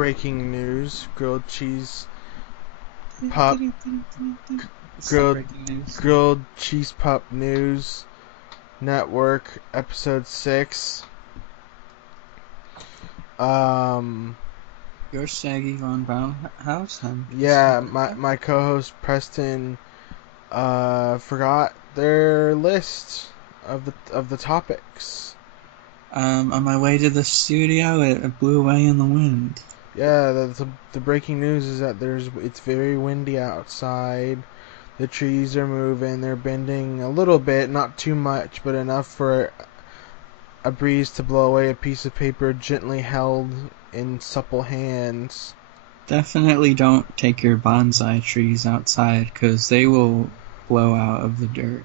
breaking news, pup, Stop grilled, breaking news. grilled cheese pup news network, episode 6. Your Shaggy Von Brown house, hun. Yeah, my co-host Preston, forgot their list of the topics. On my way to the studio, it blew away in the wind. Yeah, the breaking news is that it's very windy outside. The trees are moving. They're bending a little bit, not too much, but enough for a breeze to blow away a piece of paper gently held in supple hands. Definitely don't take your bonsai trees outside, because they will blow out of the dirt.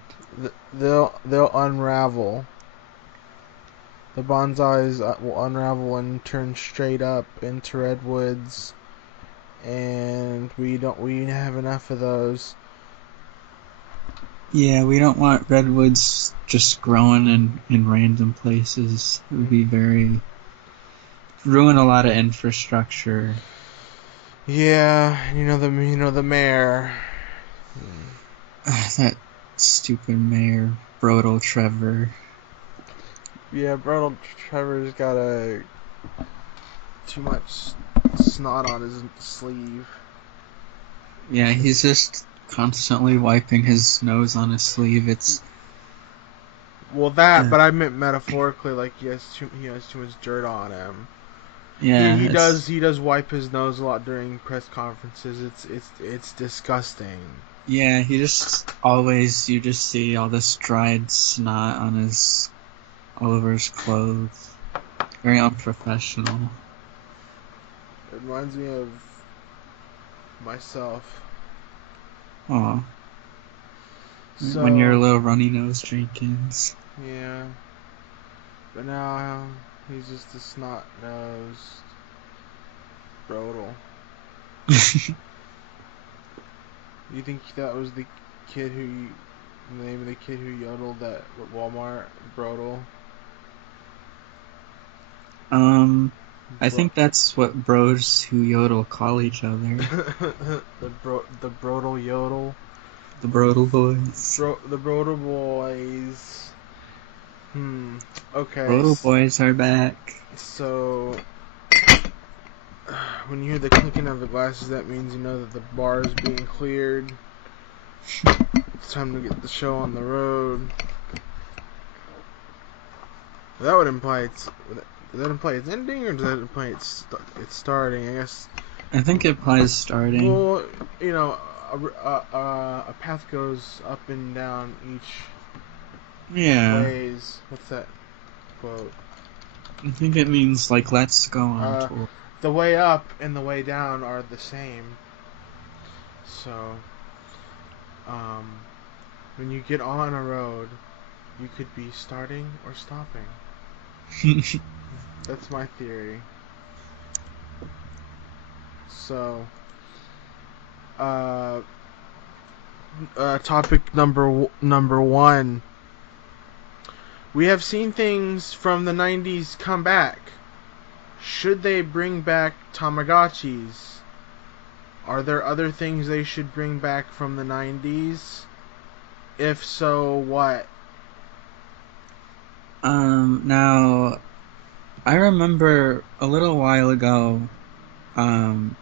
They'll unravel. The bonsais will unravel and turn straight up into redwoods, and we have enough of those. Yeah, we don't want redwoods just growing in random places. It would be ruin a lot of infrastructure. Yeah, the mayor. That stupid mayor, Brodel Trevor. Yeah, Ronald Trevor's got too much snot on his sleeve. Yeah, he's just constantly wiping his nose on his sleeve. But I meant metaphorically, like he has too much dirt on him. Yeah, He does wipe his nose a lot during press conferences. It's disgusting. Yeah, you just see all this dried snot all over his clothes. Very unprofessional. It reminds me of myself. Oh, So, when you're a little runny nose Jenkins. yeah, but now he's just a snot nosed Brodel. You think that was the name of the kid who yodeled at Walmart, Brodel? I think that's what bros who yodel call each other. the Brodel yodel. The Brodel boys. The Brodel boys. Okay. Brodel boys are back. So, when you hear the clinking of the glasses, that means you know that the bar is being cleared. It's time to get the show on the road. That would imply does that imply it's ending, or does that imply it's starting? I guess. I think it implies starting. Well, a path goes up and down each ways. What's that quote? I think it means like let's go on tour. The way up and the way down are the same. So, when you get on a road, you could be starting or stopping. That's my theory. So, topic number 1. We have seen things from the 90s come back. Should they bring back tamagotchis? Are there other things they should bring back from the 90s? If so, what? Now, I remember a little while ago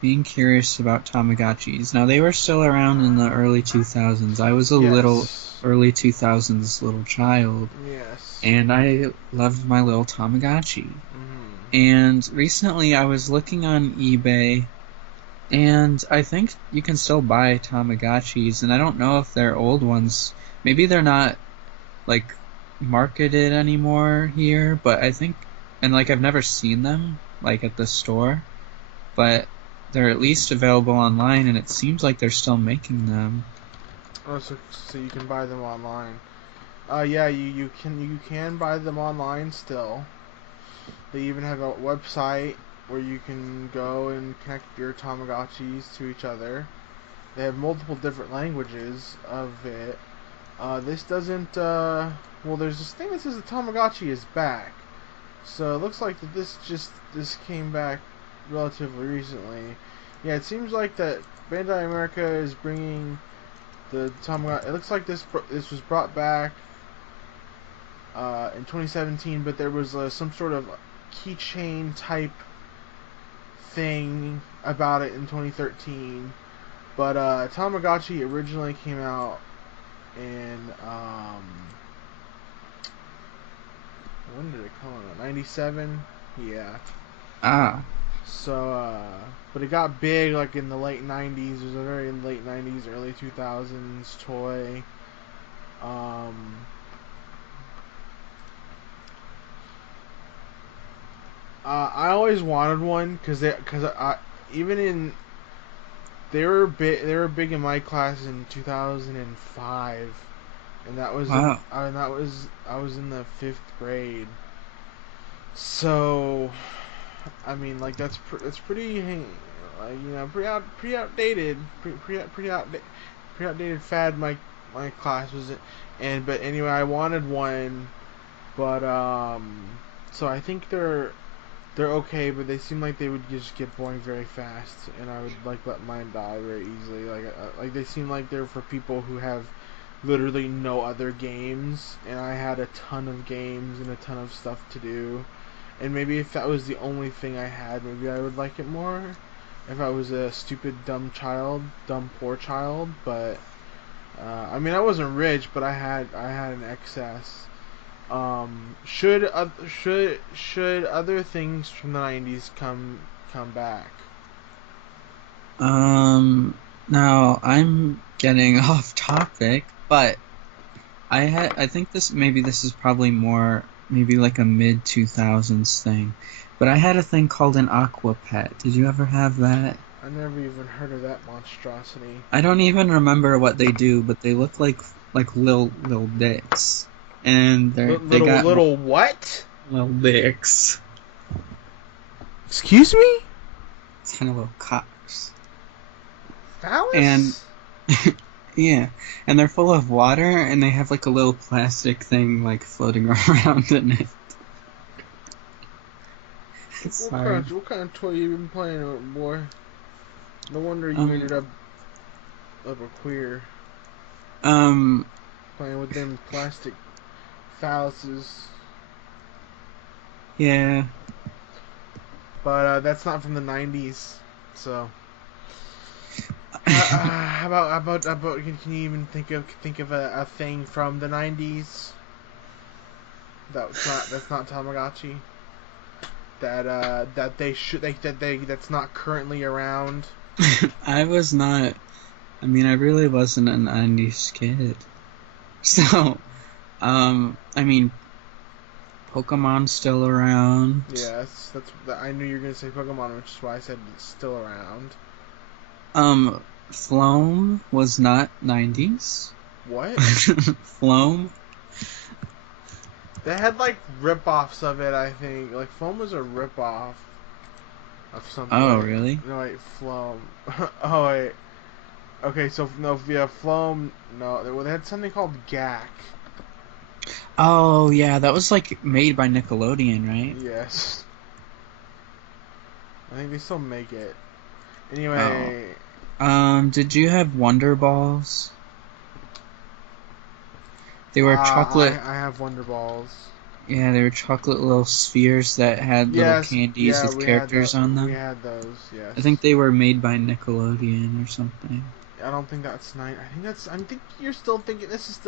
being curious about Tamagotchis. Now, they were still around in the early 2000s. I was a little early 2000s little child. Yes. And I loved my little Tamagotchi. Mm-hmm. And recently I was looking on eBay, and I think you can still buy Tamagotchis, and I don't know if they're old ones. Maybe they're not, like, marketed anymore here, but I think, and like I've never seen them like at the store, but they're at least available online, and it seems like they're still making them. Oh, so you can buy them online. Yeah, you can buy them online still. They even have a website where you can go and connect your Tamagotchis to each other. They have multiple different languages of it. This doesn't, there's this thing that says the Tamagotchi is back. So it looks like that this came back relatively recently. Yeah, it seems like that Bandai America is bringing the Tamagotchi. It looks like this was brought back in 2017, but there was some sort of keychain type thing about it in 2013. But Tamagotchi originally came out in when did it come out? 97. Yeah. Ah. So, but it got big like in the late 90s. It was a very late 90s, early 2000s toy. Um, I always wanted one because I even in they were big in my class in 2005, and that was in Wow. I was in the 5th grade. So, I mean, like that's pretty, like pretty outdated, pretty outdated fad. My class was, but anyway, I wanted one, but so I think they're okay, but they seem like they would just get boring very fast, and I would like let mine die very easily. Like they seem like they're for people who have literally no other games, and I had a ton of games and a ton of stuff to do. And maybe if that was the only thing I had, maybe I would like it more. If I was a stupid, dumb, poor child, but I mean, I wasn't rich, but I had an excess. Should other things from the 90s come back? Now I'm getting off topic, but I think this is probably more maybe like a mid 2000s thing. But I had a thing called an aqua pet. Did you ever have that? I never even heard of that monstrosity. I don't even remember what they do, but they look like little dicks. And they got Little what? little dicks. Excuse me? Kind of little cocks. And Phallus? yeah, and they're full of water, and they have like a little plastic thing like floating around in it. Sorry. What kind of toy you been playing with, boy? No wonder you Um, ended up a queer um, playing with them plastic phalluses. yeah. But that's not from the 90s. So how about can you even think of a thing from the 90s that's not Tamagotchi that they should that they that's not currently around? I was not. I mean, I really wasn't an 90s kid. So, I mean, Pokemon's still around. Yes, I knew you were gonna say Pokemon, which is why I said it's still around. Floam was not 90s. What? Floam? They had like rip-offs of it, I think. Like Foam was a rip-off of something. Oh, Wait, really? no, wait, Floam. Oh wait. Okay, so no, via Floam, no, they had something called GAC. Oh, yeah, that was like made by Nickelodeon, right? Yes, I think they still make it. Oh. Anyway, Did you have Wonder Balls? They were chocolate. I have Wonder Balls. Yeah, they were chocolate little spheres that had little Yes, candies yeah, with characters on we them. had those. Yes. I think they were made by Nickelodeon or something. I don't think that's nine. I think that's. I think you're still thinking this is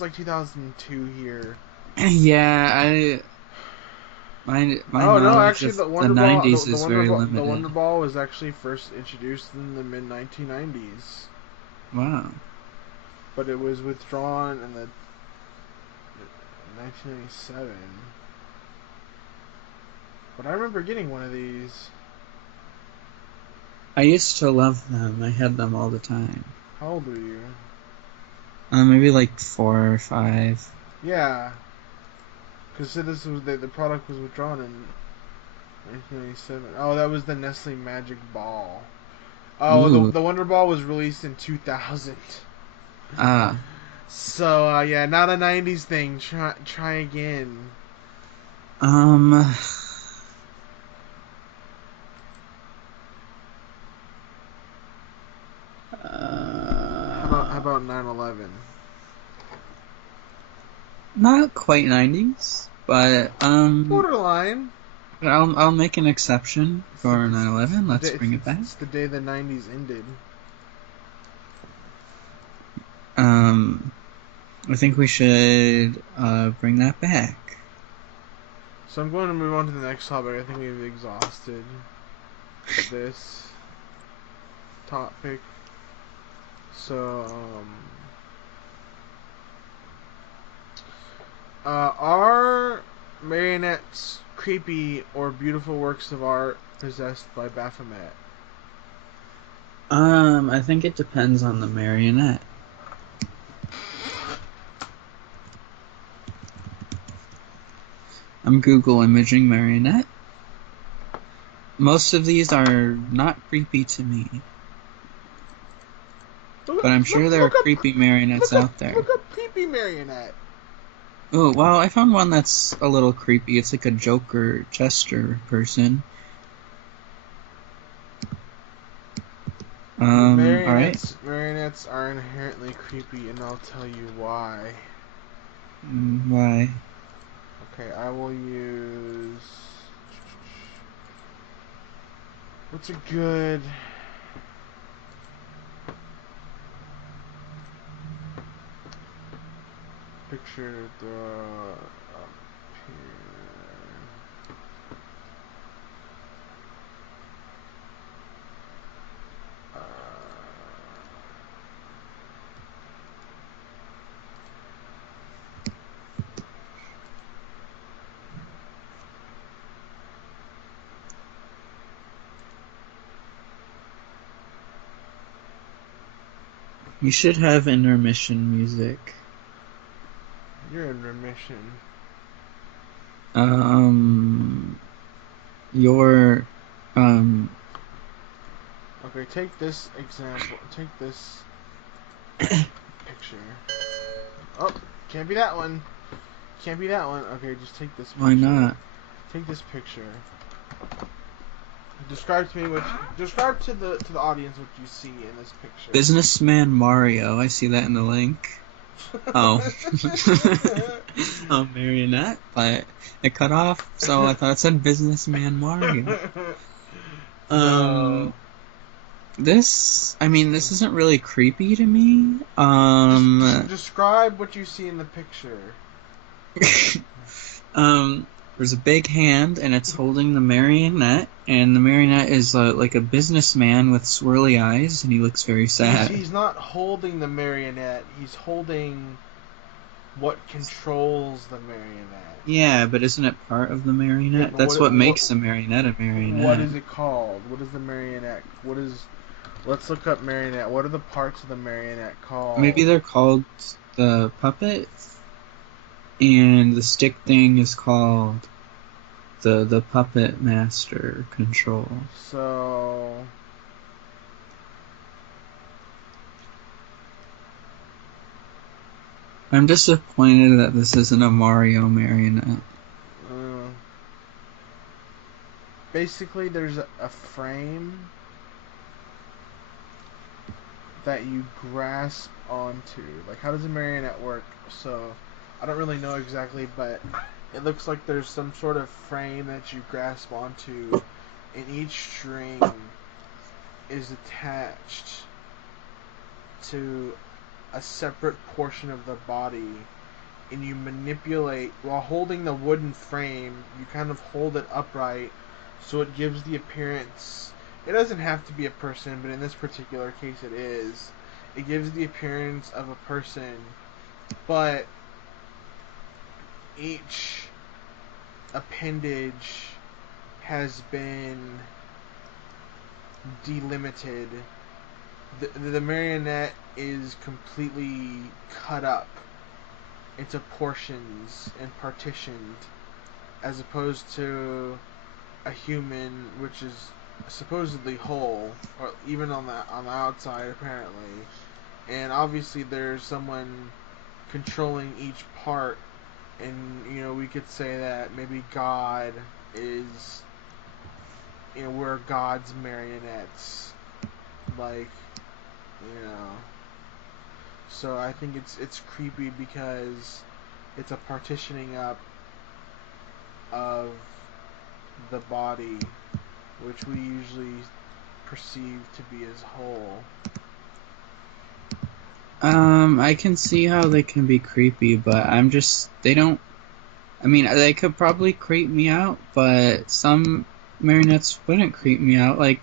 like 2002 here. Yeah, my Oh no, knowledge actually, of the 90s is very The Wonder limited. Ball was actually first introduced in the mid 1990s, Wow. but it was withdrawn in the 1997. But I remember getting one of these. I used to love them. I had them all the time. How old were you? Maybe like 4 or 5. Yeah, because this was the product was withdrawn in 1997. Oh, that was the Nestle Magic Ball. Oh, Ooh. the Wonder Ball was released in 2000. Ah. So yeah, not a 90s thing. Try again. Um. about 9/11? Not quite 90s, but Borderline. I'll make an exception It's for the, 9/11. the Let's day, bring it back. it's the day the 90s ended. I think we should bring that back. So I'm going to move on to the next topic. I think we've exhausted this topic. So, are marionettes creepy or beautiful works of art possessed by Baphomet? I think it depends on the marionette. I'm Google imaging marionette. Most of these are not creepy to me, but I'm sure there are creepy marionettes out there. Look up creepy marionette. Oh, well, I found one that's a little creepy. It's like a Joker Chester person. Alright. Marionettes are inherently creepy, and I'll tell you why. Why? Okay, I will use... What's a good... picture the... up here... You should have intermission music. You're in remission. Your, Okay, take this example. Take this picture. Oh, can't be that one. Can't be that one. Okay, just take this picture. Why not? Take this picture. Describe to the audience what you see in this picture. Businessman Mario. I see that in the link. Oh. A marionette, but it cut off, so I thought it said Businessman Mario. No. This isn't really creepy to me. Just describe what you see in the picture. There's a big hand, and it's holding the marionette, and the marionette is like a businessman with swirly eyes, and he looks very sad. He's not holding the marionette. He's holding what controls the marionette. Yeah, but isn't it part of the marionette? Yeah, That's what makes a marionette a marionette. What is it called? What is the marionette? Let's look up marionette. What are the parts of the marionette called? Maybe they're called the puppet, and the stick thing is called the puppet master control. So I'm disappointed that this isn't a Mario marionette. Basically, there's a frame that you grasp onto. Like, how does a marionette work? So, I don't really know exactly, but it looks like there's some sort of frame that you grasp onto, and each string is attached to a separate portion of the body, and you manipulate while holding the wooden frame. You kind of hold it upright so it gives the appearance. It doesn't have to be a person, but in this particular case it is. It gives the appearance of a person, but each appendage has been delimited. The marionette is completely cut up into portions and partitioned, as opposed to a human, which is supposedly whole, or even on the outside apparently. And obviously there's someone controlling each part, and we could say that maybe God is, we're God's marionettes, like, So I think it's creepy because it's a partitioning up of the body, which we usually perceive to be as whole. I can see how they can be creepy, but they don't, I mean, they could probably creep me out, but some marionettes wouldn't creep me out. Like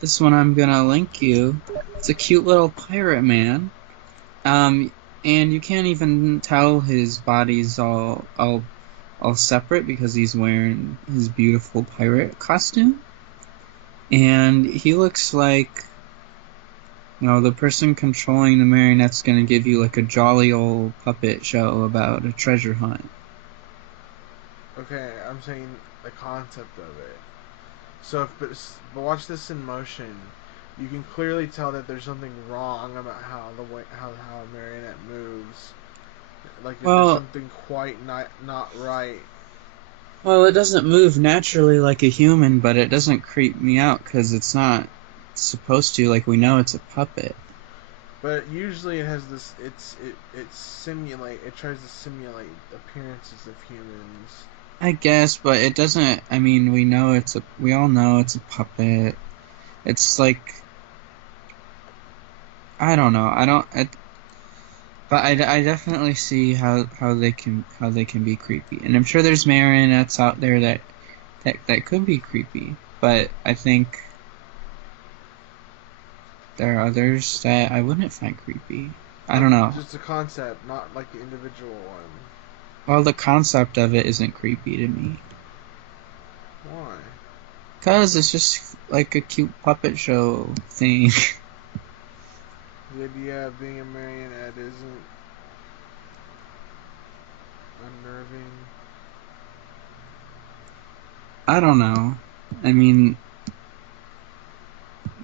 this one I'm gonna link you. It's a cute little pirate man. And you can't even tell his body's all separate because he's wearing his beautiful pirate costume. And he looks like, the person controlling the marionette's gonna give you like a jolly old puppet show about a treasure hunt. Okay, I'm saying the concept of it. So but watch this in motion. You can clearly tell that there's something wrong about how a marionette moves. Like there's Well, something quite not right. well, it doesn't move naturally like a human, but it doesn't creep me out because it's not supposed to. Like we know it's a puppet. But usually it has this. It tries to simulate appearances of humans. I guess, but it doesn't. I mean, we all know it's a puppet. It's like, I don't know. But I definitely see how they can be creepy, and I'm sure there's marionettes out there that could be creepy, but I think there are others that I wouldn't find creepy. I don't know. Just a concept, not like the individual one. Well, the concept of it isn't creepy to me. Why? Because it's just like a cute puppet show thing. The idea of being a marionette isn't unnerving. I don't know. I mean,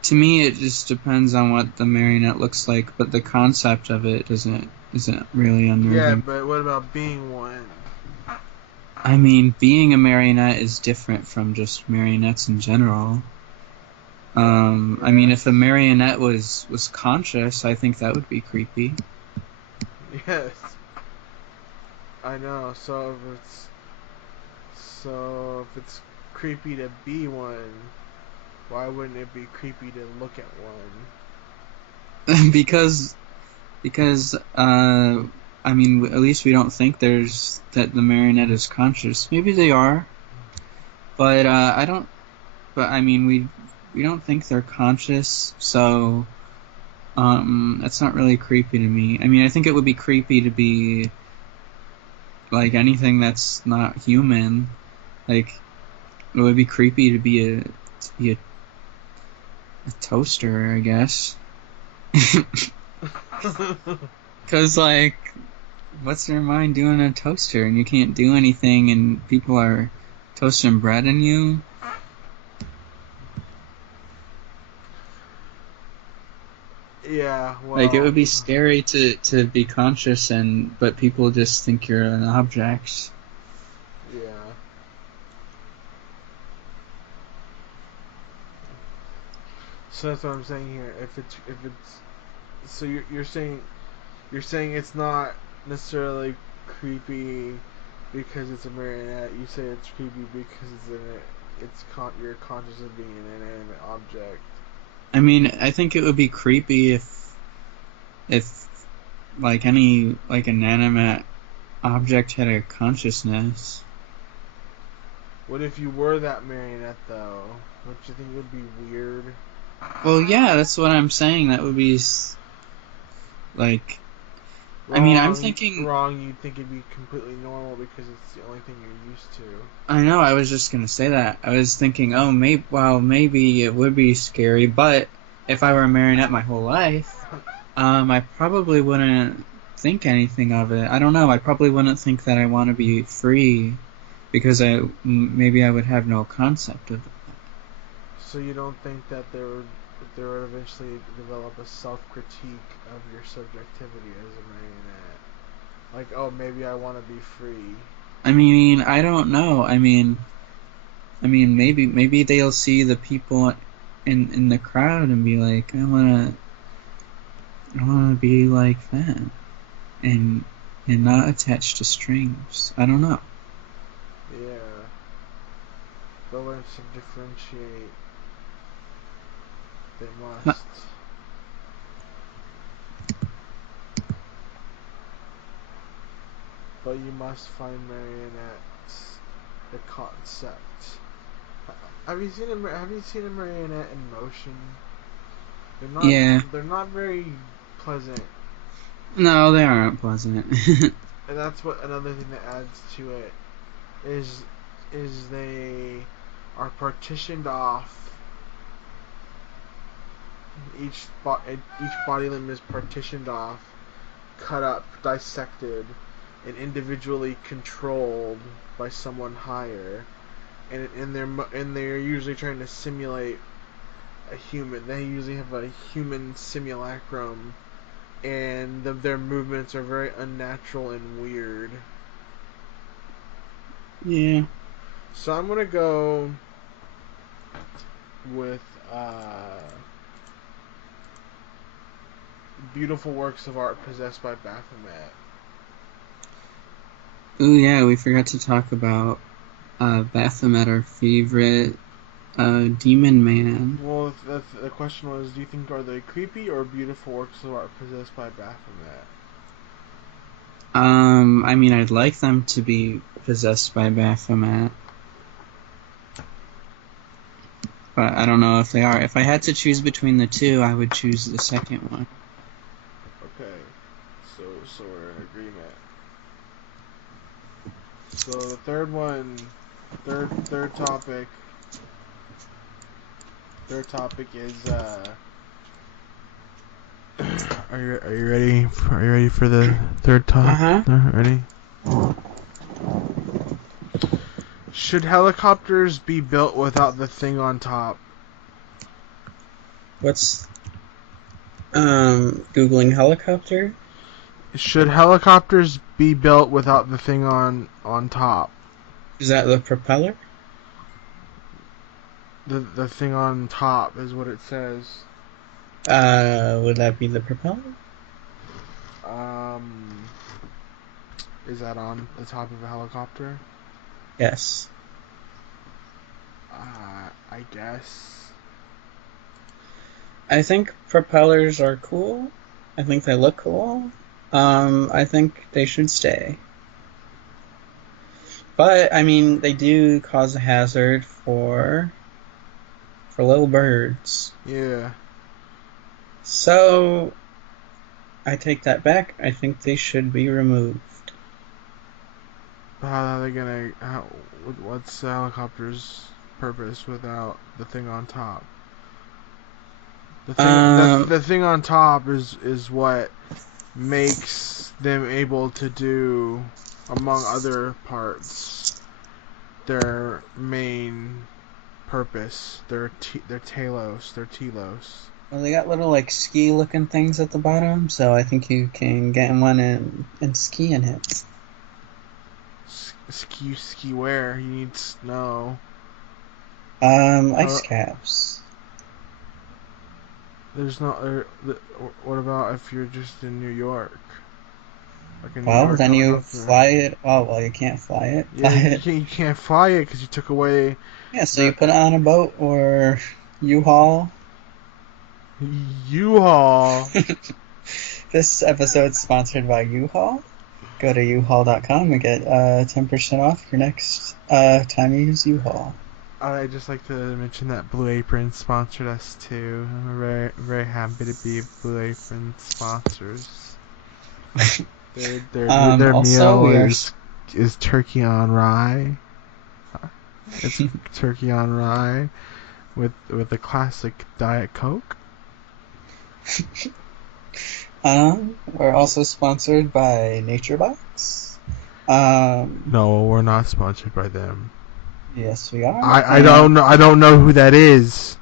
to me, it just depends on what the marionette looks like, but the concept of it isn't really unnerving. Yeah, but what about being one? I mean, being a marionette is different from just marionettes in general. I mean, if a marionette was conscious, I think that would be creepy. Yes, I know. So if it's creepy to be one, why wouldn't it be creepy to look at one? because I mean, at least we don't think that the marionette is conscious. Maybe they are, but I don't. But I mean, we don't think they're conscious, so that's not really creepy to me. I mean, I think it would be creepy to be like anything that's not human. Like it would be creepy to be a toaster, I guess. Cause like, what's their mind doing a toaster and you can't do anything and people are toasting bread in you? Yeah, well, Like it would be scary to be conscious but people just think you're an object. yeah. So that's what I'm saying here. If it's so you're saying it's not necessarily creepy because it's a marionette. You say it's creepy because you're conscious of being an inanimate object. I mean, I think it would be creepy if like any like inanimate object had a consciousness. What if you were that marionette though? Don't you think it would be weird? Well, yeah, that's what I'm saying. That would be like. Wrong, I mean, I'm thinking. wrong. You'd think it'd be completely normal because it's the only thing you're used to. I know. I was just gonna say that. I was thinking, oh, maybe it would be scary, but if I were a marionette my whole life, I probably wouldn't think anything of it. I don't know. I probably wouldn't think that I want to be free, because maybe I would have no concept of it. So you don't think that there would eventually develop a self-critique of your subjectivity as a marionette? Like, oh, maybe I want to be free. I mean, I don't know. I mean, maybe they'll see the people in the crowd and be like, I want to be like that, and not attached to strings. I don't know. Yeah. They'll learn to differentiate. They Huh. must. But you must find marionettes. The concept. Have you seen a marionette in motion? They're not. Yeah. They're not very pleasant. No, they aren't pleasant. And that's what another thing that adds to it is they are partitioned off. Each body limb is partitioned off, cut up, dissected, and individually controlled by someone higher. And they're usually trying to simulate a human. They usually have a human simulacrum, and their movements are very unnatural and weird. Yeah. So I'm gonna go with beautiful works of art possessed by Baphomet. Oh yeah, we forgot to talk about Baphomet, our favorite demon man. Well, the question was, do you think are they creepy or beautiful works of art possessed by Baphomet? I mean, I'd like them to be possessed by Baphomet, but I don't know if they are. If I had to choose between the two, I would choose the second one. Okay, so we're in agreement. So the third one, third topic. Third topic is are you ready? Are you ready for the third topic? Ready? Should helicopters be built without the thing on top? What's Googling helicopter? Should helicopters be built without the thing on top? Is that the propeller? The thing on top is what it says. Would that be the propeller? Um, is that on the top of a helicopter? Yes. I guess. I think propellers are cool. I think they look cool. I think they should stay. But I mean, they do cause a hazard for little birds. Yeah. So I take that back. I think they should be removed. How are they gonna? What's the helicopter's purpose without the thing on top? The thing on top is what makes them able to do, among other parts, their main purpose. Their telos. Well, they got little like ski-looking things at the bottom, so I think you can get in one and ski in it. Ski where? You need snow. Ice caps. There's not. What about if you're just in New York? Like a New Well, York then you helicopter. fly it. Oh, well, you can't fly it. Yeah, you can't fly it because you took away Yeah, so you put it on a boat or U-Haul. U-Haul. This episode's sponsored by U-Haul. Go to uhaul.com and get 10% off your next time you use U-Haul. I'd just like to mention that Blue Apron sponsored us too. I'm very, very happy to be Blue Apron sponsors. Their Also, meal is turkey on rye. It's turkey on rye with a classic Diet Coke. We're also sponsored by NatureBox. No, we're not sponsored by them. Yes, we are. I don't know. I don't know who that is.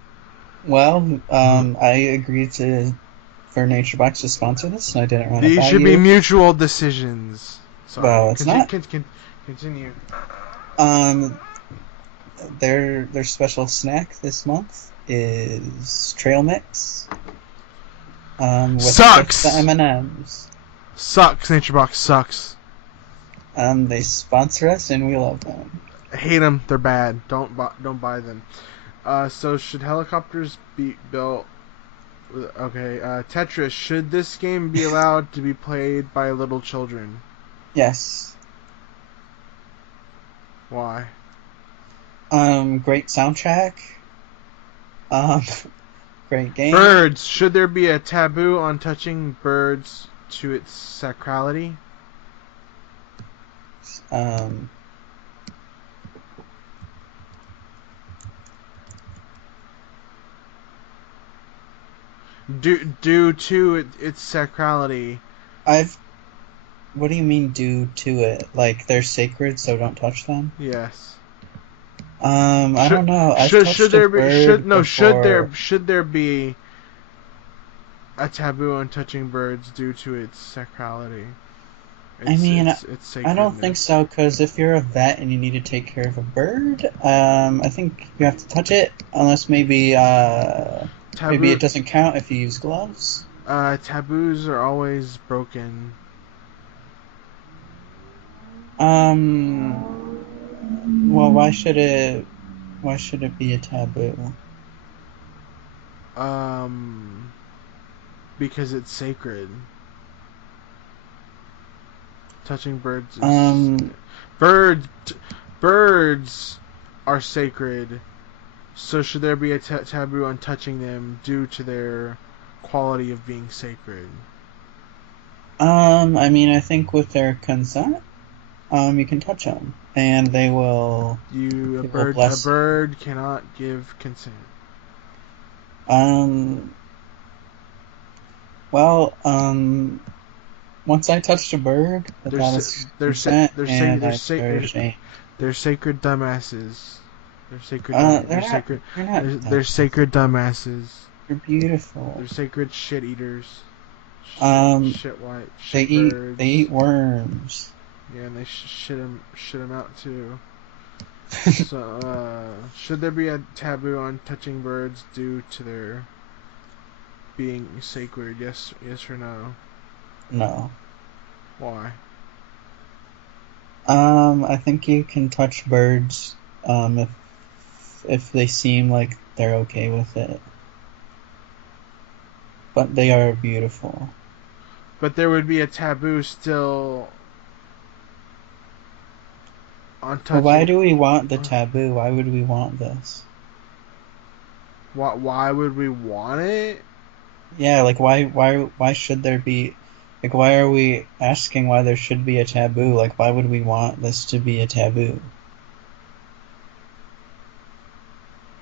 Well, I agreed for NatureBox to sponsor this, and I didn't run it These by should you. be mutual decisions. Sorry. Well, it's not. Continue. Their special snack this month is trail mix. With just the Sucks. M&Ms. Sucks. Nature Box sucks. They sponsor us and we love them. I hate them. They're bad. Don't buy them. So should helicopters be built? Okay. Tetris. Should this game be allowed to be played by little children? Yes. Why? Great soundtrack. Great game. Birds. Should there be a taboo on touching birds to its sacrality? Due to its sacrality. What do you mean due to it? Like they're sacred, so don't touch them? Yes. I don't know. Should there be a taboo on touching birds due to its sacrality? It's I don't think so, because if you're a vet and you need to take care of a bird, I think you have to touch it, unless maybe maybe it doesn't count if you use gloves. Taboos are always broken. Well, why should it be a taboo? Because it's sacred. Touching birds birds are sacred. So should there be a taboo on touching them due to their quality of being sacred? I think with their consent, you can touch them, and they will. A bird cannot give consent. Well, once I touched a bird, they're sacred dumbasses. They're sacred dumbasses. They're beautiful. They're sacred shit eaters. They eat worms. Yeah, and they shit them out too. So, should there be a taboo on touching birds due to their being sacred? Yes or no? No. Why? I think you can touch birds, if they seem like they're okay with it. But they are beautiful. But there would be a taboo still on touching. Well, why do we want the taboo? Why would we want this? Why would we want it? Yeah, like why should there be? Like, why are we asking why there should be a taboo? Like, why would we want this to be a taboo?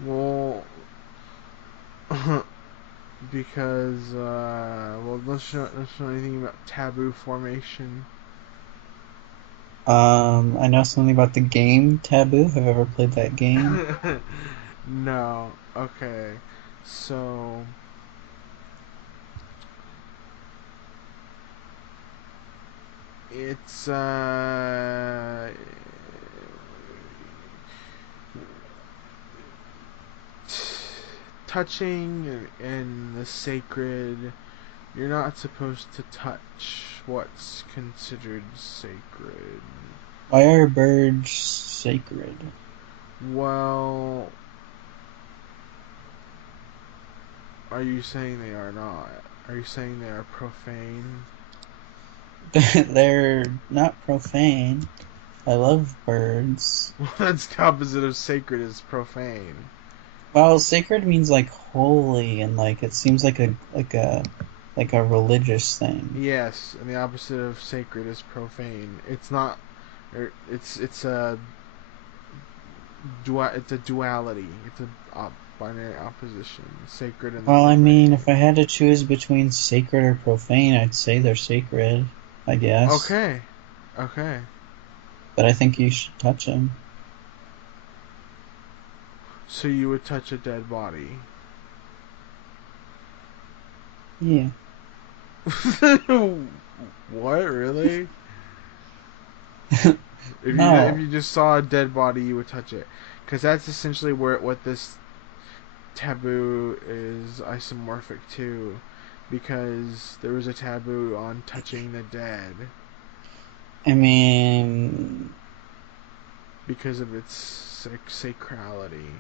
Well, because let's know anything about taboo formation. I know something about the game Taboo. Have you ever played that game? No. Okay. So it's touching and the sacred. You're not supposed to touch what's considered sacred. Why are birds sacred? Well, are you saying they are not? Are you saying they are profane? They're not profane. I love birds. Well, that's the opposite of sacred is profane. Well, sacred means like holy, and like it seems like a religious thing. Yes, and the opposite of sacred is profane. It's not. It's a duality. It's a binary opposition. Sacred and. Well, I mean, if I had to choose between sacred or profane, I'd say they're sacred. I guess. Okay. But I think you should touch them. So you would touch a dead body? Yeah. What, really? No. If you just saw a dead body, you would touch it, because that's essentially what this taboo is isomorphic to. because there was a taboo on touching the dead I mean, because of its sacrality.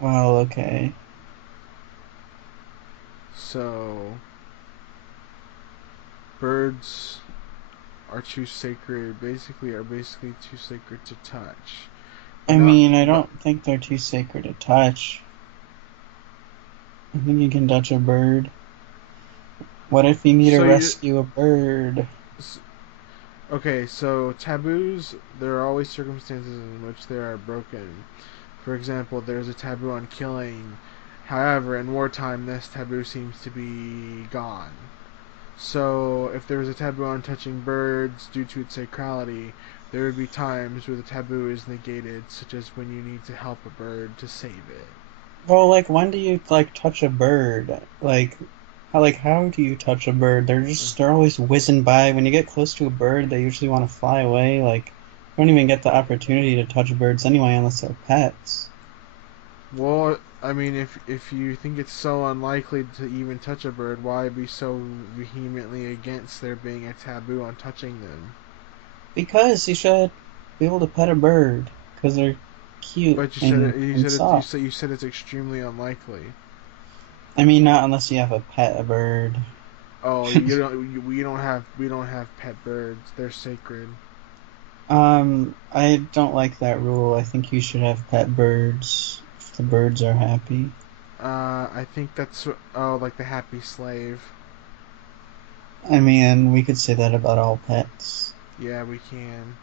well, okay. So birds are too sacred. Are basically too sacred to touch. But I not. mean, I But don't think they're too sacred to touch. I think you can touch a bird. What if you need to so you. rescue a bird? Okay, so taboos. There are always circumstances in which they are broken. For example, there's a taboo on killing. However, in wartime, this taboo seems to be gone. So, if there was a taboo on touching birds due to its sacrality, there would be times where the taboo is negated, such as when you need to help a bird to save it. Well, like, when do you, like, touch a bird? How do you touch a bird? They're always whizzing by. When you get close to a bird, they usually want to fly away. Like, you don't even get the opportunity to touch birds anyway unless they're pets. Well, I mean, if you think it's so unlikely to even touch a bird, why be so vehemently against there being a taboo on touching them? Because you should be able to pet a bird, because they're cute But and soft. you said it's extremely unlikely. I mean, not unless you have a bird. Oh, we don't have pet birds. They're sacred. I don't like that rule. I think you should have pet birds if the birds are happy. I think that's like the happy slave. I mean, we could say that about all pets. Yeah, we can.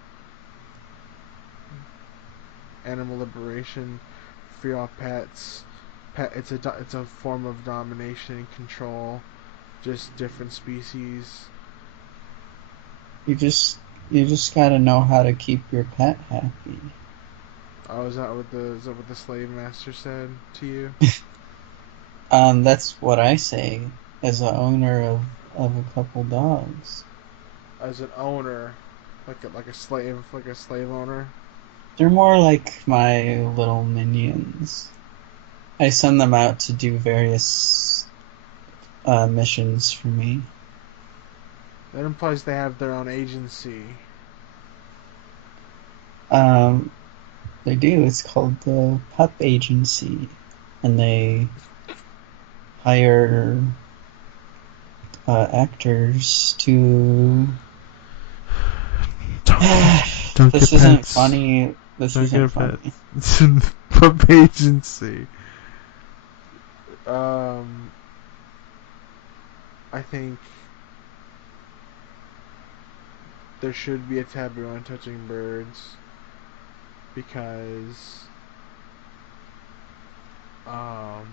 Animal liberation, free all pets. It's a form of domination and control. Just different species. You just you just gotta know how to keep your pet happy. Oh, is that what the slave master said to you? That's what I say as a owner of a couple dogs. As an owner, like a slave owner. They're more like my little minions. I send them out to do various missions for me. That implies they have their own agency. Um, they do. It's called the Pup Agency, and they hire actors to. Don't This get isn't pets. funny. This Don't isn't get funny. pets. It's in pup agency. Um, I think there should be a taboo on touching birds because um,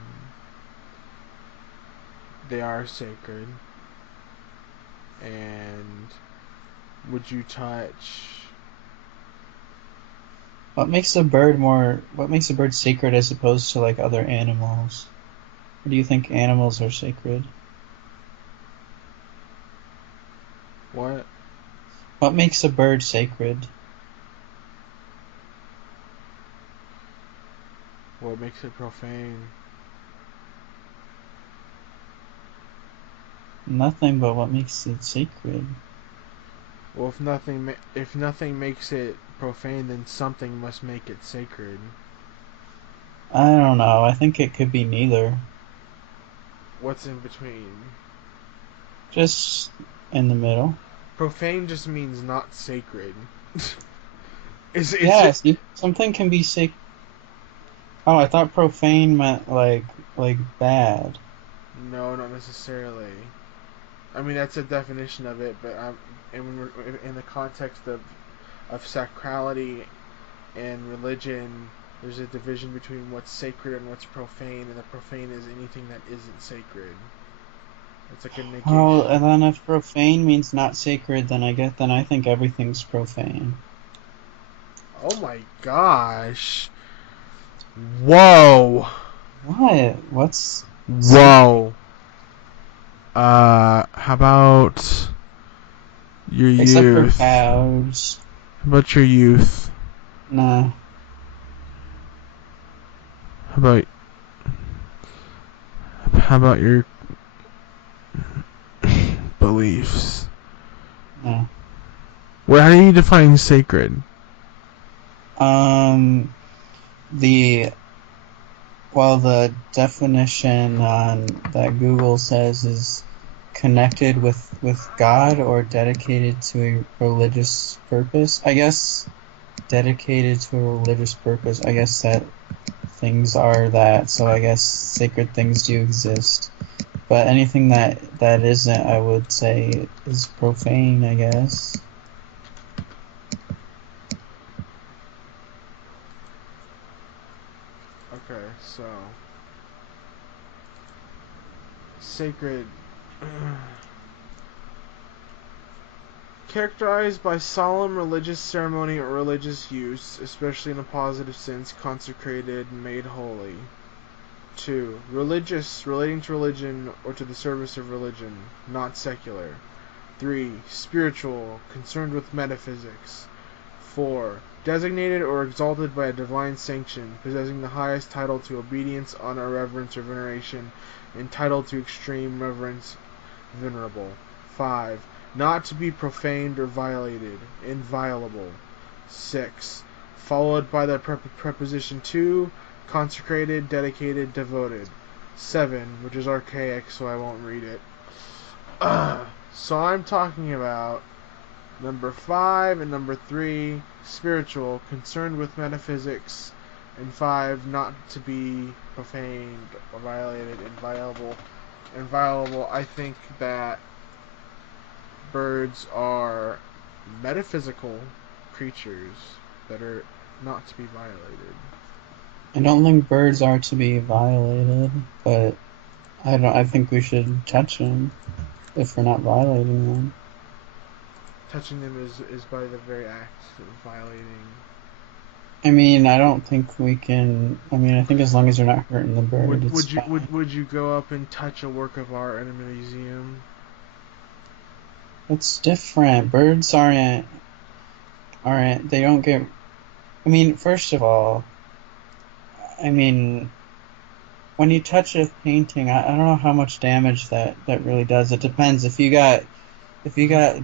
they are sacred. And would you touch? What makes a bird sacred as opposed to like other animals? Or do you think animals are sacred? What? What makes a bird sacred? What makes it profane? Nothing, but what makes it sacred? Well, if nothing makes it profane, then something must make it sacred. I don't know. I think it could be neither. What's in between? Just in the middle. Profane just means not sacred. Is it? Yes, something can be sacred. Oh, I thought profane meant like bad. No, not necessarily. I mean, that's a definition of it, but in the context of sacrality and religion, there's a division between what's sacred and what's profane, and the profane is anything that isn't sacred. It's like a Oh, negation. and then if profane means not sacred, then I think everything's profane. Oh my gosh. Whoa. What? What's sacred? Whoa. How about your Except for youth? cows. How about your youth? Nah. How about how about your beliefs. No. Well, how do you define sacred? The definition that Google says is connected with God or dedicated to a religious purpose. I guess dedicated to a religious purpose. I guess that things are that, so I guess sacred things do exist. But anything that isn't, I would say, is profane, I guess. Okay, so sacred. Characterized by solemn religious ceremony or religious use, especially in a positive sense, consecrated, made holy. 2. Religious, relating to religion or to the service of religion, not secular. 3. Spiritual, concerned with metaphysics. 4. Designated or exalted by a divine sanction, possessing the highest title to obedience, honor, reverence, or veneration, entitled to extreme reverence, venerable. 5. Not to be profaned or violated, inviolable. 6. Followed by the preposition to, consecrated, dedicated, devoted. 7, which is archaic, so I won't read it. So I'm talking about number 5 and number 3, spiritual, concerned with metaphysics, and 5, not to be profaned or violated, inviolable. Inviolable, I think that birds are metaphysical creatures that are not to be violated. I don't think birds are to be violated, but I think we should touch them if we're not violating them. Touching them is by the very act of violating. I mean, I don't think we can. I mean, I think as long as you're not hurting the bird, it's fine. Would you go up and touch a work of art in a museum? It's different. Birds aren't. They don't get. I mean, first of all, I mean, when you touch a painting, I don't know how much damage that really does. It depends. If you got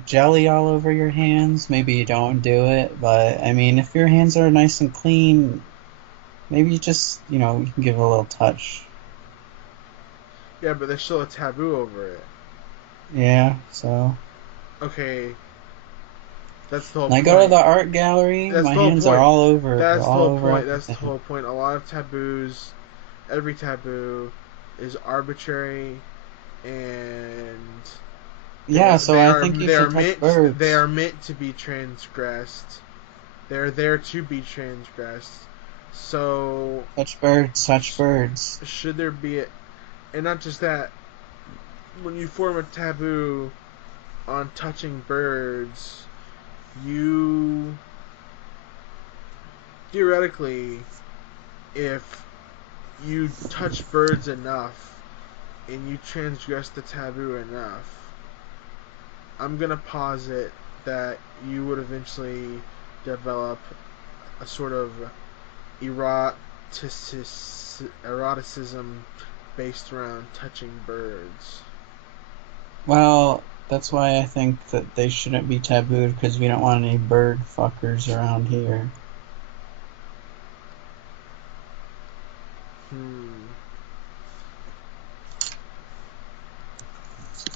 jelly all over your hands, maybe you don't do it. But I mean, if your hands are nice and clean, maybe you just you can give it a little touch. Yeah, but there's still a taboo over it. Yeah. So. Okay. That's the whole When I point. go to the art gallery, That's my the whole hands point. are all over. That's the whole point. Everything. That's the whole point. A lot of taboos, every taboo, is arbitrary, and Yeah, so I think you should touch birds. They are meant to be transgressed. They're there to be transgressed. So Touch birds, touch birds. should there be and not just that, when you form a taboo on touching birds, you theoretically, if you touch birds enough and you transgress the taboo enough, I'm gonna posit that you would eventually develop a sort of eroticism based around touching birds. Well, that's why I think that they shouldn't be tabooed, because we don't want any bird fuckers around here.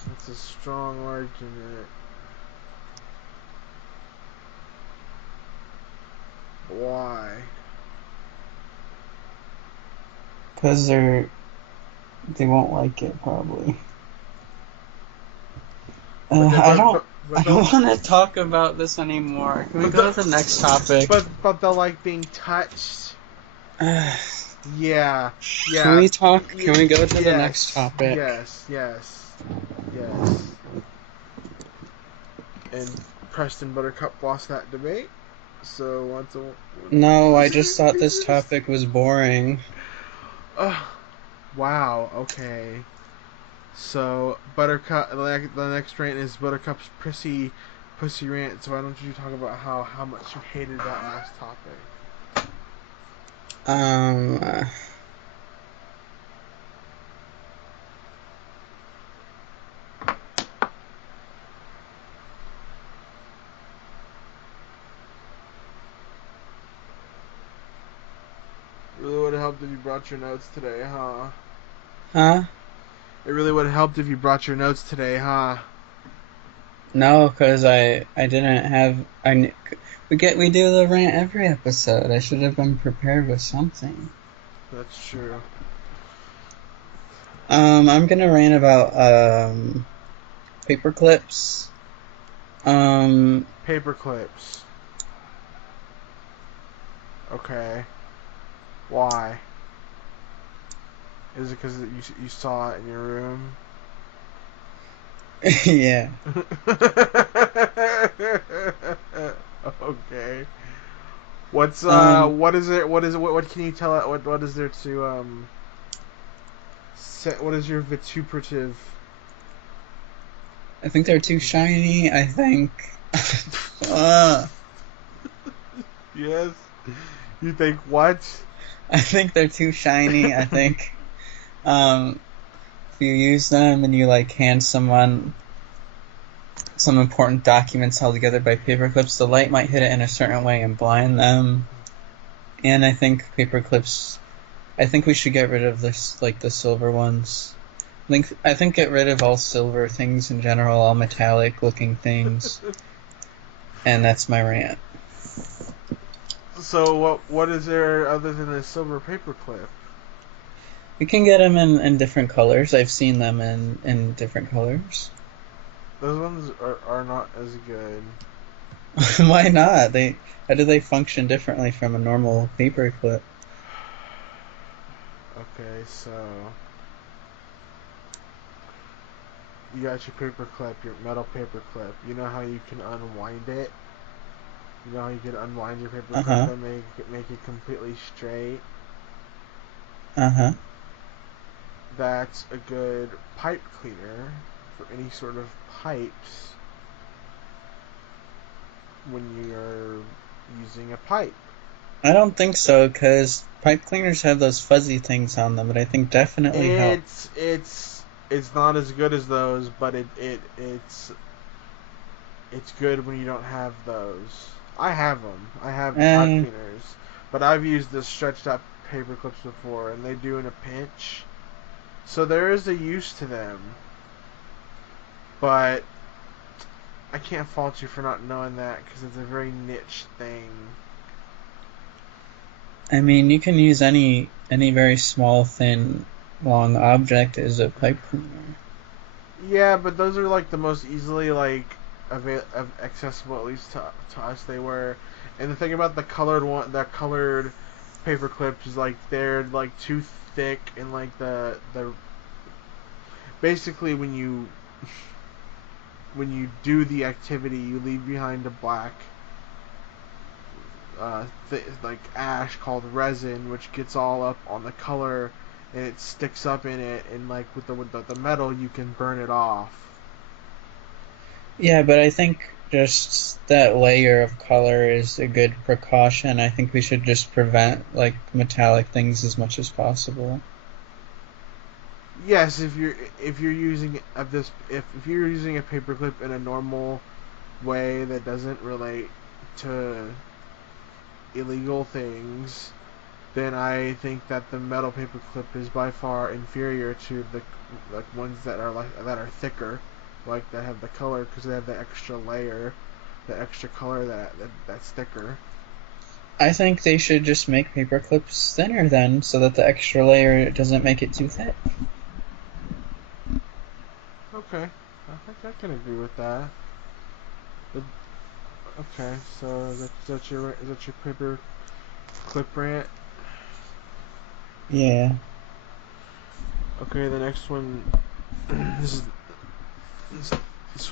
That's a strong argument. Why? Because they won't like it, probably. I don't want to talk about this anymore. Can we go to the next topic? But they'll like being touched. Yeah. Can we talk? Can we go to the next topic? Yes. And Preston Buttercup lost that debate. So No, I just thought this topic was boring. Wow. Okay. So Buttercup. The next rant is Buttercup's Prissy pussy rant. So why don't you talk about how much you hated that last topic? if you brought your notes today, huh? Huh? It really would have helped if you brought your notes today, huh? No, because I didn't have we do the rant every episode. I should have been prepared with something. That's true. I'm gonna rant about paper clips. Paper clips. Okay. Why? Is it because you saw it in your room? Yeah. Okay. What's Um, what is it? What can you tell? What is there to what is your vituperative? I think they're too shiny. I think. uh, Yes. You think what? I think they're too shiny. I think if you use them and you like hand someone some important documents held together by paper clips, the light might hit it in a certain way and blind them. And I think paper clips. I think we should get rid of this, like the silver ones. I think get rid of all silver things in general, all metallic looking things. And that's my rant. So what is there other than a silver paperclip? You can get them in different colors. I've seen them in different colors. Those ones are not as good. Why not? How do they function differently from a normal paper clip? Okay, so you got your paper clip, your metal paper clip. You know how you can unwind it? You know how you can unwind your paper clip Uh-huh. and make it completely straight? Uh-huh. That's a good pipe cleaner for any sort of pipes when you're using a pipe. I don't think so, because pipe cleaners have those fuzzy things on them, but I think definitely help. It's not as good as those, but it's good when you don't have those. I have them. I have the pipe Eh, cleaners, but I've used the stretched out paper clips before, and they do in a pinch. So there is a use to them, but I can't fault you for not knowing that because it's a very niche thing. I mean, you can use any very small, thin, long object as a pipe cleaner. Yeah, but those are like the most easily accessible, at least to us. They were, and the thing about the colored paper clips is like they're like too thick, and like the basically when you do the activity, you leave behind a black like ash called resin, which gets all up on the color, and it sticks up in it, and like with the metal, you can burn it off. Yeah, but I think just that layer of color is a good precaution. I think we should just prevent like metallic things as much as possible. Yes, if you're using if you're using a paperclip in a normal way that doesn't relate to illegal things, then I think that the metal paperclip is by far inferior to the like ones that are thicker, like that have the color because they have the extra layer, the extra color that's thicker. I think they should just make paper clips thinner then, so that the extra layer doesn't make it too thick. Okay, I think I can agree with that. But, okay, so is that your paper clip rant? Yeah. Okay, the next one. This is this,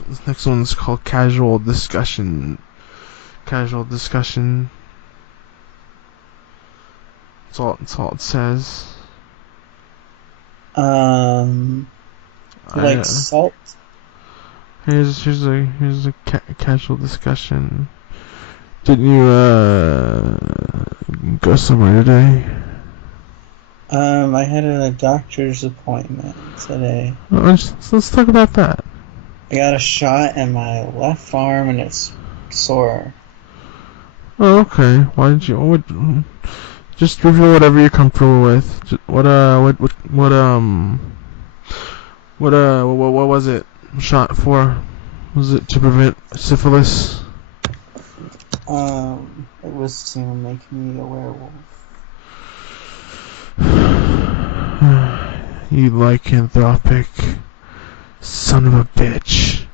this next one's called casual discussion. Casual discussion. That's all it says. You like I salt? here's a casual discussion. Didn't you go somewhere today? I had a doctor's appointment today. Let's talk about that. I got a shot in my left arm and it's sore. Oh, okay. Why did you? Did Just reveal whatever you're comfortable with. What was it shot for? Was it to prevent syphilis? It was to make me a werewolf. You lycanthropic son of a bitch.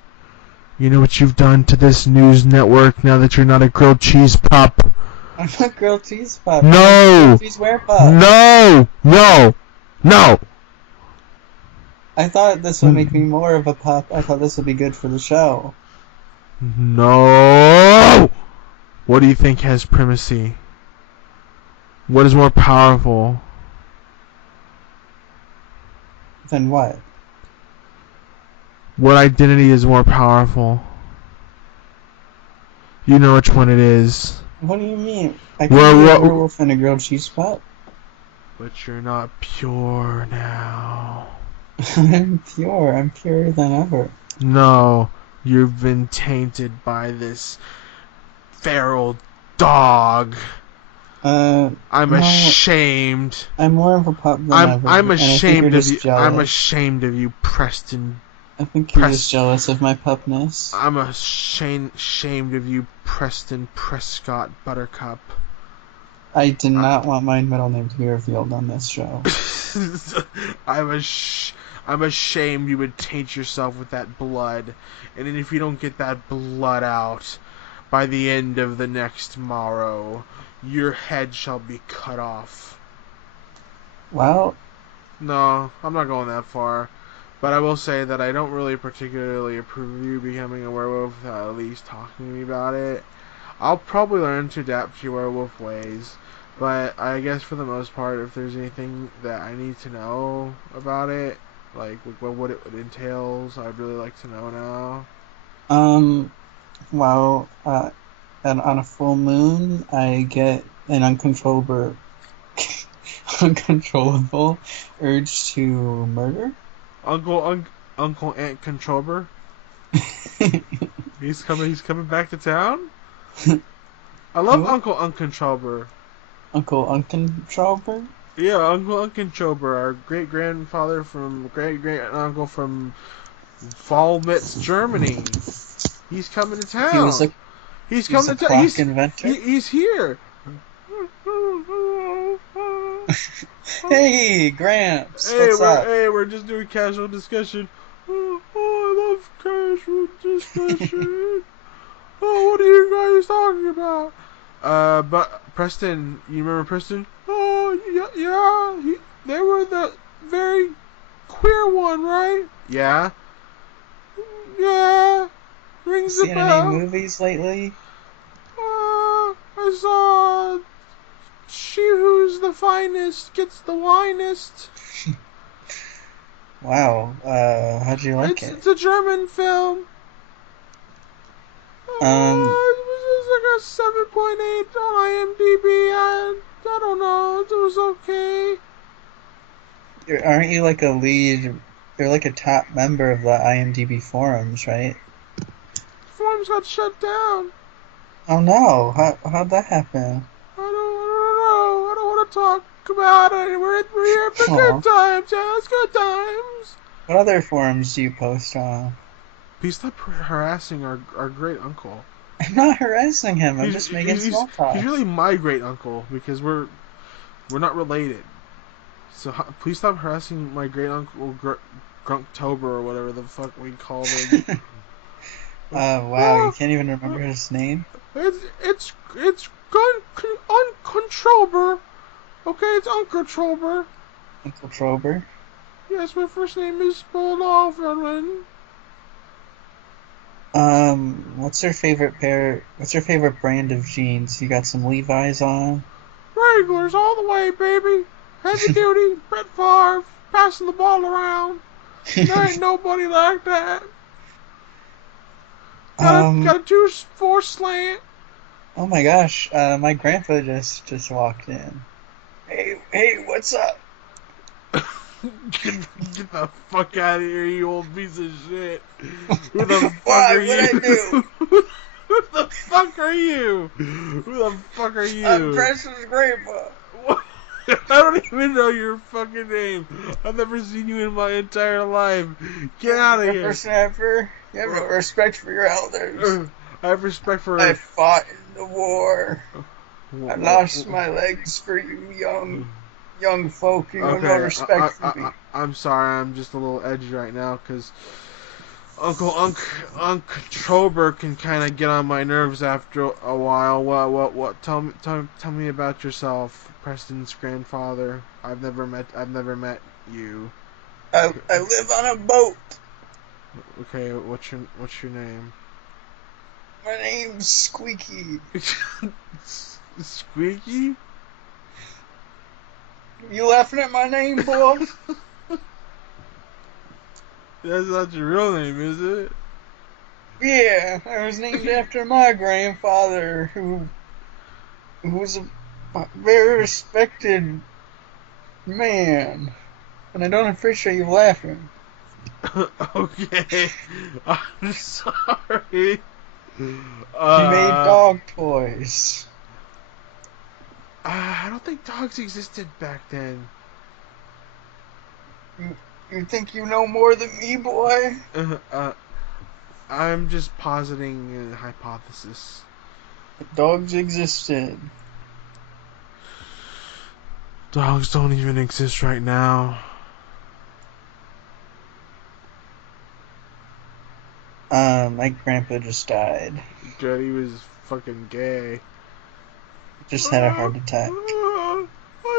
You know what you've done to this news network now that you're not a grilled cheese pup? I'm not grilled cheese pup. No! I'm grilled cheese werepup. No! No! No! I thought this would make me more of a pup. I thought this would be good for the show. No! What do you think has primacy? What is more powerful? Then what? What identity is more powerful? You know which one it is. What do you mean? I can be a werewolf and a grilled cheese pup? But you're not pure now. I'm pure. I'm purer than ever. No, you've been tainted by this feral dog. I'm ashamed. I'm more of a pup than ever. I'm ashamed of you. Jealous. I'm ashamed of you, Preston. I think you're just jealous of my pupness. I'm ashamed of you, Preston Prescott Buttercup. I did not want my middle name to be revealed on this show. I'm ashamed you would taint yourself with that blood, and then if you don't get that blood out by the end of the next morrow, your head shall be cut off. Well, no, I'm not going that far. But I will say that I don't really particularly approve of you becoming a werewolf without at least talking to me about it. I'll probably learn to adapt to your werewolf ways, but I guess for the most part, if there's anything that I need to know about it, like what it entails, I'd really like to know now. Well, and on a full moon, I get an uncontrollable urge to murder. Uncle Aunt Controller. He's coming back to town. I love Uncle Uncontroller. Uncle Uncontroller? Yeah, Uncle Uncontroller, our great grandfather from great uncle from Baphomet, Germany. He's coming to town. He's coming to town. He's here. Hey, Gramps. What's up? Hey, we're just doing casual discussion. Oh, I love casual discussion. Oh, what are you guys talking about? But Preston, you remember Preston? Oh, yeah. They were the very queer one, right? Yeah. Yeah. Rings a bell. Seen any movies lately? I saw She Who's the Finest Gets the Winest. Wow. How'd you like it? It's a German film. It was like a 7.8 on IMDb. I don't know. It was okay. Aren't you like a lead? You're like a top member of the IMDb forums, right? Forums got shut down. Oh no! How'd that happen? I don't know. I don't want to talk about it. We're here for good times. Yeah, it's good times. What other forums do you post on? Please stop harassing our great uncle. I'm not harassing him. I'm just making small talk. He's really my great uncle because we're not related. So please stop harassing my great uncle Grunktober or whatever the fuck we call him. Wow, you can't even remember his name? It's Uncontroller. Okay, it's Uncontroller. Uncle Trober? Yes, my first name is spelled off, Edwin. What's your favorite brand of jeans? You got some Levi's on? Wranglers all the way, baby. Heavy duty, Brett Favre, passing the ball around. There ain't nobody like that. Got a 2-4 slant. Oh my gosh, my grandpa just walked in. Hey, what's up? Get the fuck out of here, you old piece of shit. Who the fuck are you? What'd I do? Who the fuck are you? Who the fuck are you? I'm Preston's grandpa. What? I don't even know your fucking name. I've never seen you in my entire life. Get out of here. Snapper. You have no respect for your elders. I have respect for. I fought in the war. I lost my legs for you, young folk. You have no respect for me. I'm sorry. I'm just a little edgy right now because Uncle Trober can kind of get on my nerves after a while. What? Tell me about yourself, Preston's grandfather. I've never met you. I live on a boat. Okay, what's your name? My name's Squeaky. Squeaky? You laughing at my name, boy? That's not your real name, is it? Yeah, I was named after my grandfather, who was a very respected man. And I don't appreciate you laughing. Okay, I'm sorry. He made dog toys. I don't think dogs existed back then. You think you know more than me, boy? I'm just positing a hypothesis. Dogs existed. Dogs don't even exist right now. My grandpa just died. Good, he was fucking gay. Just had a heart attack. I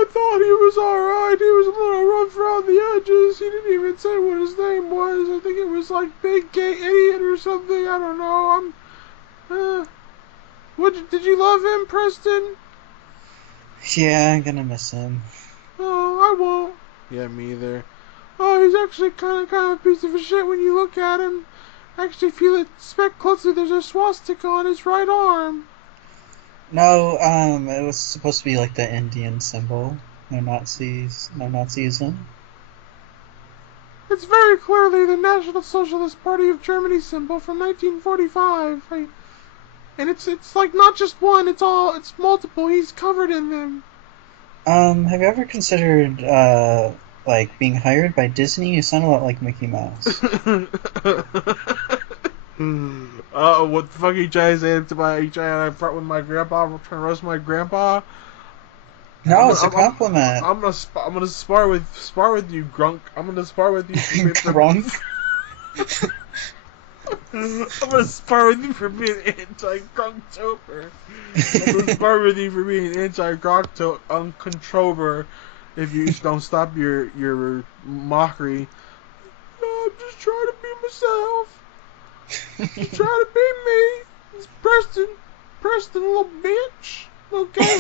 thought he was alright. He was a little rough around the edges. He didn't even say what his name was. I think it was like Big Gay Idiot or something. I don't know. Did you love him, Preston? Yeah, I'm gonna miss him. Oh, I won't. Yeah, me either. Oh, he's actually kind of a piece of shit when you look at him. Actually, if you inspect closely, there's a swastika on his right arm. No, it was supposed to be like the Indian symbol. No Nazism. It's very clearly the National Socialist Party of Germany symbol from 1945. And it's like not just one, it's multiple. He's covered in them. Have you ever considered, like, being hired by Disney? You sound a lot like Mickey Mouse. What the fuck are you trying to say to are you trying to front with my grandpa? I'm trying to roast my grandpa? No, it's a compliment. I'm gonna spar with you, Grunk. I'm gonna spar with you. Grunk? I'm gonna spar with you for being anti-Grunktober. I'm gonna spar with you for being anti-Grunktober if you don't stop your mockery. No, I'm just trying to be myself. Just trying to be me. It's Preston, little bitch. Okay,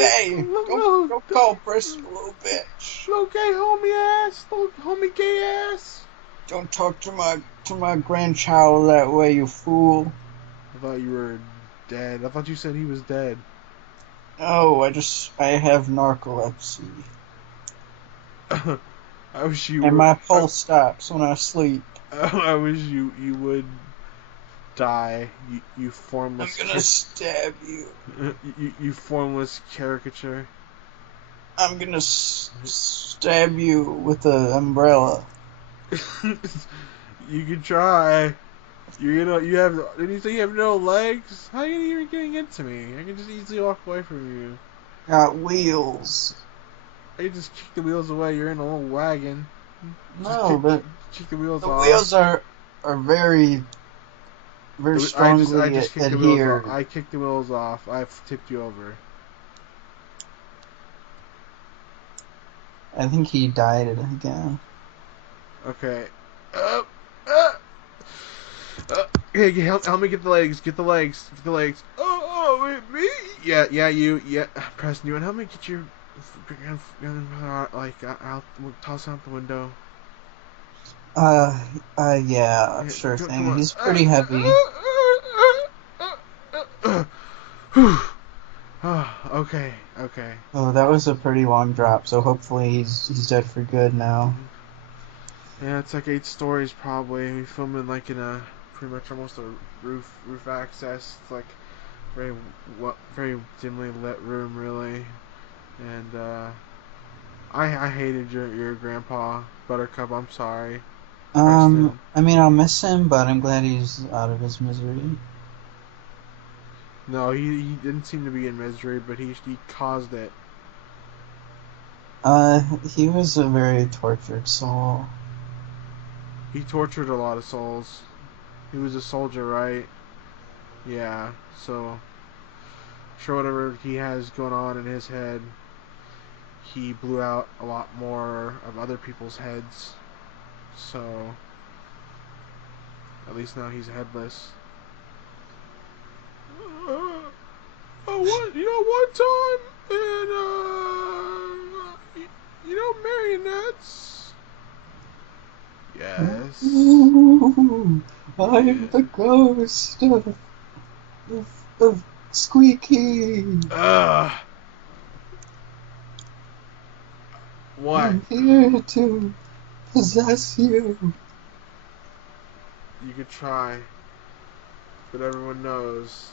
hey, don't call Preston a little bitch. Little gay homie ass, little homie gay ass. Don't talk to my grandchild that way, you fool. I thought you were dead. I thought you said he was dead. No, I have narcolepsy. I wish you. And my pulse stops when I sleep. I wish you would die. You formless. I'm gonna stab you. You formless caricature. I'm gonna stab you with an umbrella. You can try. Didn't you say you have no legs? How are you even getting into me? I can just easily walk away from you. Got wheels. I can just kick the wheels away. You're in a little wagon. Kick the wheels off. The wheels are very strongly adhered. I kicked the wheels off. I've tipped you over. I think he died again. Okay. Hey, help me get the legs. Get the legs. Oh, me? Yeah, you. Yeah, Preston, you want to help me get your I'll toss out the window. Yeah, sure thing. He's pretty heavy. Okay. Oh, that was a pretty long drop, so hopefully he's dead for good now. Yeah, it's like 8 stories probably. We film in like in a pretty much almost a roof access. It's like very dimly lit room really, and I hated your grandpa, Buttercup. I'm sorry, I Preston. mean, I'll miss him, but I'm glad he's out of his misery. No, he didn't seem to be in misery, but he caused it. He was a very tortured soul. He tortured a lot of souls. He was a soldier, right? Yeah. So, sure, whatever he has going on in his head, he blew out a lot more of other people's heads. So, at least now he's headless. What? One time in marionettes. Yes. Ooh, I'm Yeah. the ghost of Squeaky. Ugh. What? I'm here to possess you. You could try, but everyone knows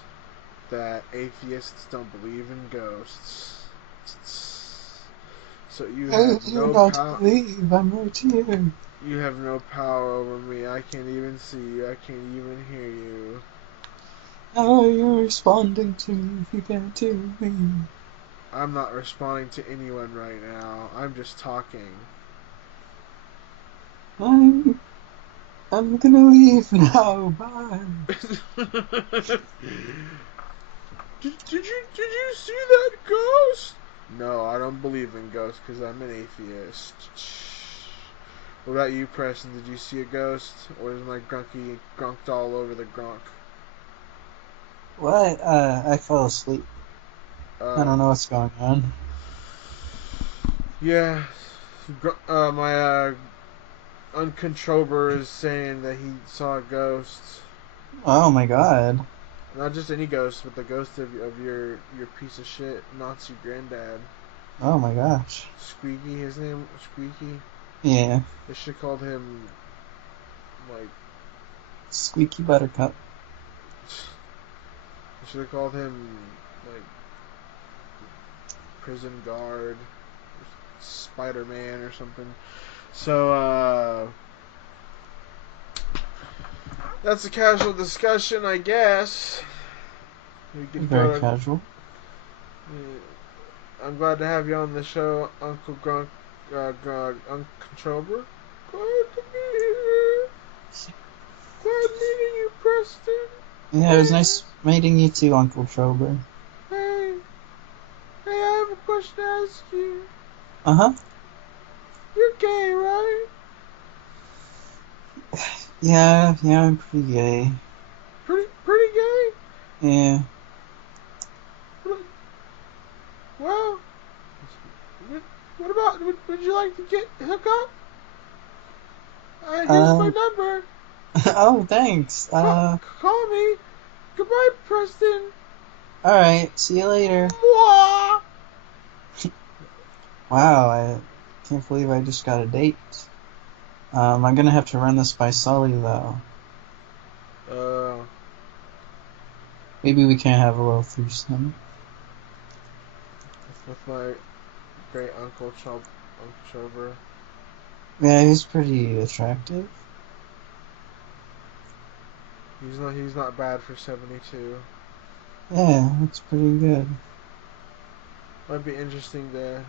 that atheists don't believe in ghosts. So you I have do no not power. believe I'm right here. You have no power over me. I can't even see you. I can't even hear you. How are you responding to me if you can't hear me? I'm not responding to anyone right now. I'm just talking. I'm gonna leave now. Bye. Did you see that ghost? No, I don't believe in ghosts because I'm an atheist. What about you, Preston? Did you see a ghost? Or is my grunky grunked all over the grunk? What? I fell asleep. I Oh. don't know what's going on. Yeah. My uncontroller is saying that he saw a ghost. Oh my god. Not just any ghost, but the ghost of your piece of shit Nazi granddad. Oh my gosh. Squeaky, his name Squeaky. Yeah. They should called him like Squeaky Buttercup. they should have called him like prison guard, Spider-Man or something. So that's a casual discussion, I guess. We could Very go to. casual. I'm glad to have you on the show, Uncle Grunk, Uncle Trober. Glad to be here. Glad meeting you, Preston. Yeah, it was Hey, nice meeting you too, Uncle Trober. hey, hey, I have a question to ask you. Uh-huh. You're gay, right? Yeah, I'm pretty gay. Pretty gay? Yeah. Well, what about, would you like to get hook up? Here's my Um, number. oh, thanks. Call me. Goodbye, Preston. Alright, see you later. Mwah. Wow, I can't believe I just got a date. I'm gonna have to run this by Sully, though. Uh, Maybe we can have a little threesome. with my great Uncle Chober. Yeah, he's pretty attractive. He's not bad for 72. Yeah, that's pretty good. Might be interesting to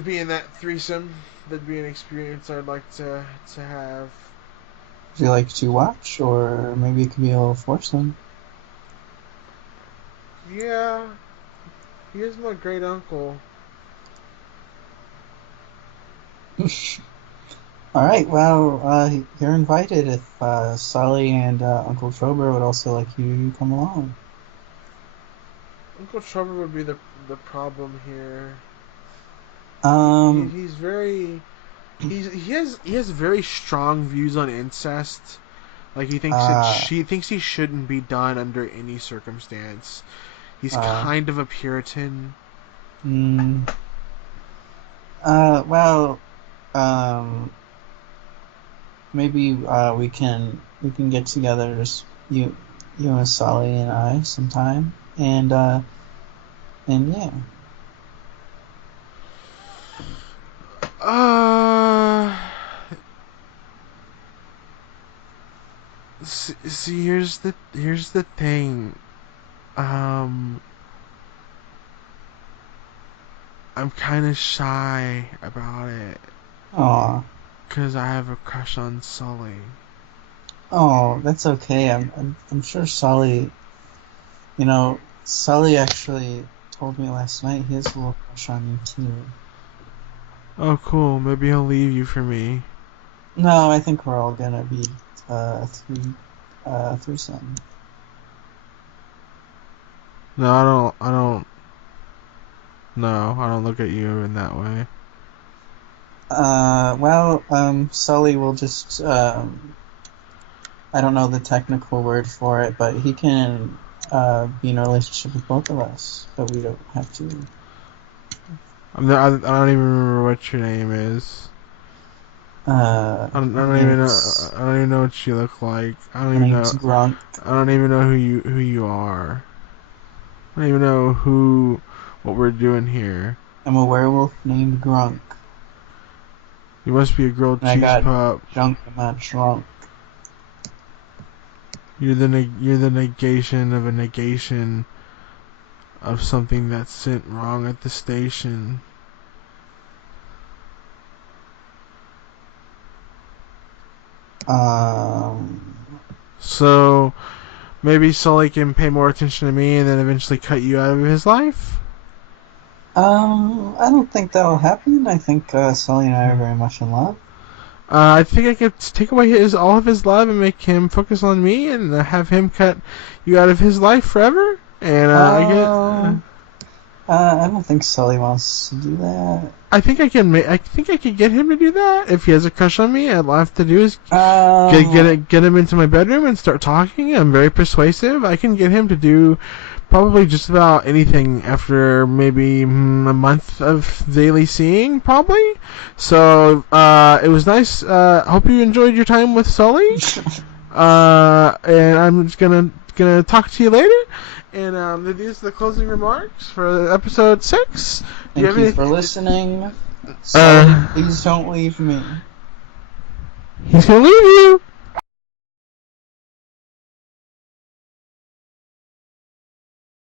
be in that threesome. That'd be an experience I'd like to have. Would you like to watch, or maybe it could be a little foursome? Yeah, he is my great uncle. Alright, well, you're invited if Sully and Uncle Trober would also like you to come along. Uncle Trevor would be the problem here. Um, He's very he has very strong views on incest. Like uh, he thinks he shouldn't be done under any circumstance. He's uh, kind of a Puritan. mm, well, um, maybe we can get together, just you and Sully and I sometime. and yeah. Uh, see, here's the thing. Um, I'm kind of shy about it Aw. because I have a crush on Sully. Oh, that's okay. I'm sure Sully. You know, Sully actually told me last night he has a little crush on you too. Oh, cool. Maybe he'll leave you for me. No, I think we're all gonna be threesome. No, I don't. I don't. No, I don't look at you in that way. Sully will just I don't know the technical word for it, but he can be in a relationship with both of us, but we don't have to. I don't even remember what your name is. I don't even know. Name's I don't even know what you look like. I don't my even name's know. Grunk. I don't even know who you are. I don't even know what we're doing here. I'm a werewolf named Grunk, You must be a grilled and I cheese got pup. junk in my trunk. You're the negation of a negation of something that sent wrong at the station. So maybe Sully can pay more attention to me and then eventually cut you out of his life? I don't think that'll happen. I think Sully and I are very much in love. I think I could take away all of his love and make him focus on me and have him cut you out of his life forever. And I don't think Sully wants to do that. I think I can. I think I could get him to do that if he has a crush on me. All I have to do is get him into my bedroom and start talking. I'm very persuasive. I can get him to do probably just about anything after maybe a month of daily seeing, probably. So it was nice. Hope you enjoyed your time with Sully. And I'm just gonna talk to you later. And these are the closing remarks for episode 6. Thank you for listening. Sully, please don't leave me. He's gonna leave you.